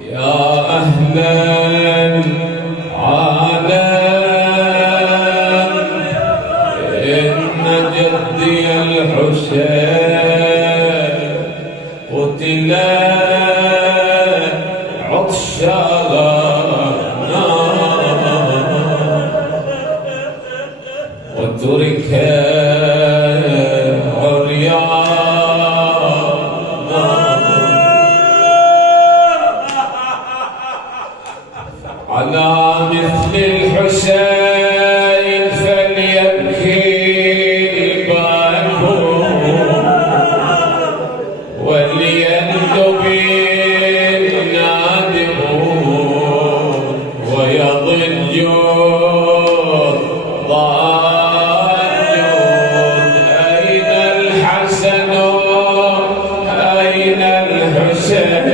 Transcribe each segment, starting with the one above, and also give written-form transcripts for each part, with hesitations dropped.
يا أهل العالم إن جدي الحسين قتل عطشانا وترك عريانا على مثل الحسين فليبكي الباكون وليندب النادمون ويضج الضالون. أين الحسن أين الحسين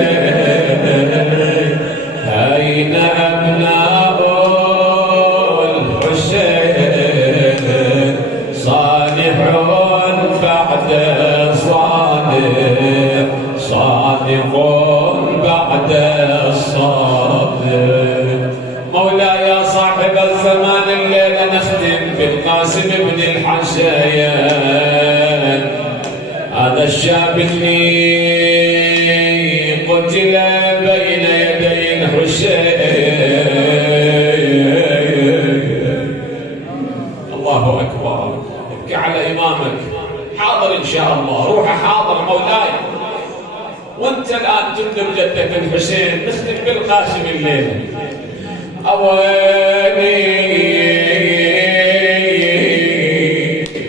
أين أبناء الحسين صالح بعد صالح صادق بعد الصادق. مولاي يا صاحب الزمان الليلة نختم بالقاسم بن الحسين هذا الشاب اللي قتل بين يدي الحسين. الله أكبر. ابكي على إمامك حاضر إن شاء الله، روح حاضر مولاي. وانت الآن تندب جدك الحسين. نختم بالقاسم الليلة. أواني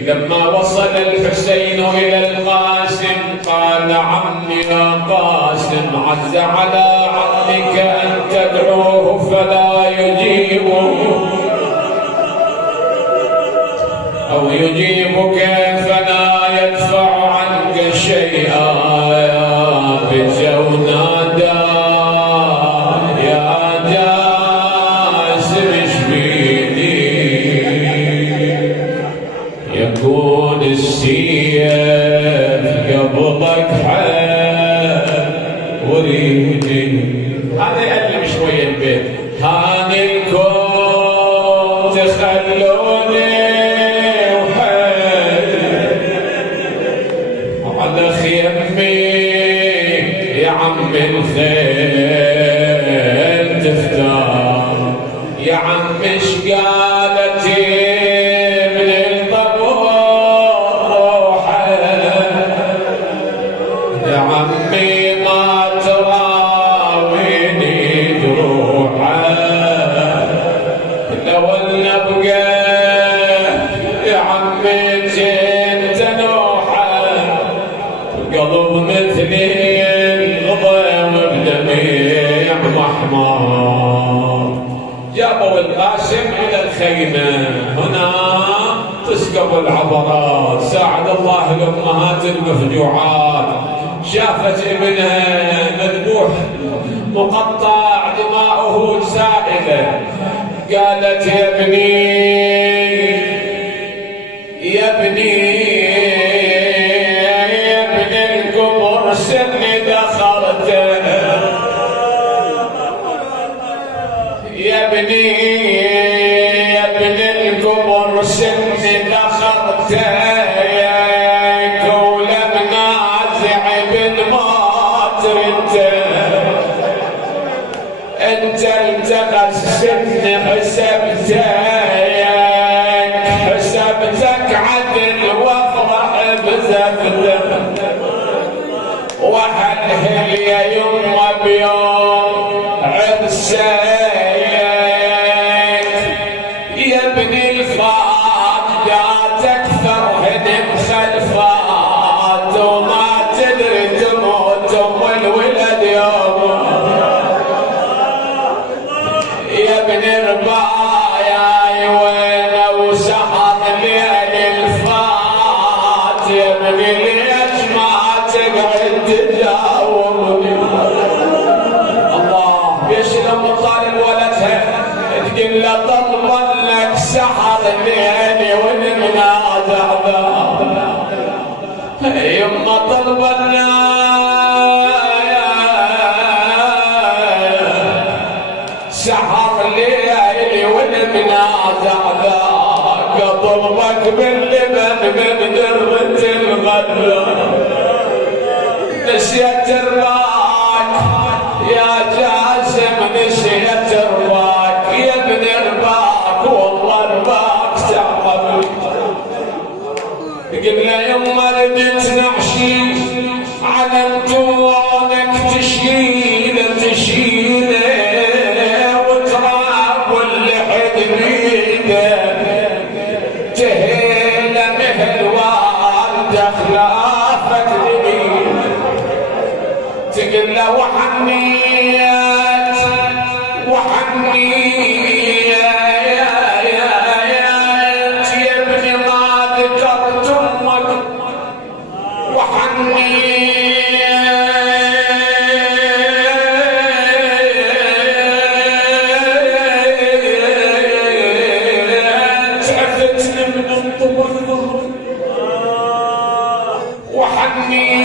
لما وصل الحسين إلى القاسم قال عمي يا قاسم عز على عمك أن تدعوه فلا يجيبه أو يجيبك فلا يدفع عنك شيئا. بجونادا يا جاسم اشفيني يكون السيف قبضك حال وريني. هذا يألم شوية البيت. هاني الكون تخلوني على خيمي يا عم الخيل تفتح يا عم ايش قالتي من الطبور روحه يا عمي ما تراويني جروحه لو ان ابقى يا عمي جيت تنوحه قلب مثلي الغضب بدميع محمر. جابوا القاسم الى الخيمه هنا تسكب العبرات. ساعد الله الامهات المفجوعات شافت ابنها مذبوح مقطع دماؤه سائله قالت يا ابني يا ابني سني دخرته يا ابني يا ابن القبر سني دخرته كولا منازع ابن ما ترده انت التقى السن حسبته حسبتك عدل وافرح بزفته وحلهل يا يما بيوم عرسك يا ابن الفات جاتك فرهد مخلفات وما تدري تموت ام الولد يوم يا ابن ربايا وين وسهر ليل الفات يا ابن ليش ما تقعد تجاوبني نادى على قطرك باللبن من درة الغدر. نسيت الراك يا جاسم نسيت الراك يا ابن الباك والله الباك تعب. قلنا يما ردت نعشي على انتوانك تشيله وتراب اللحد بيده تهيله مهل والده خلافك لمين. تقول له وحنيت يا ابني ما ذكرت امك عفتني من انطباق ظهري وحنيت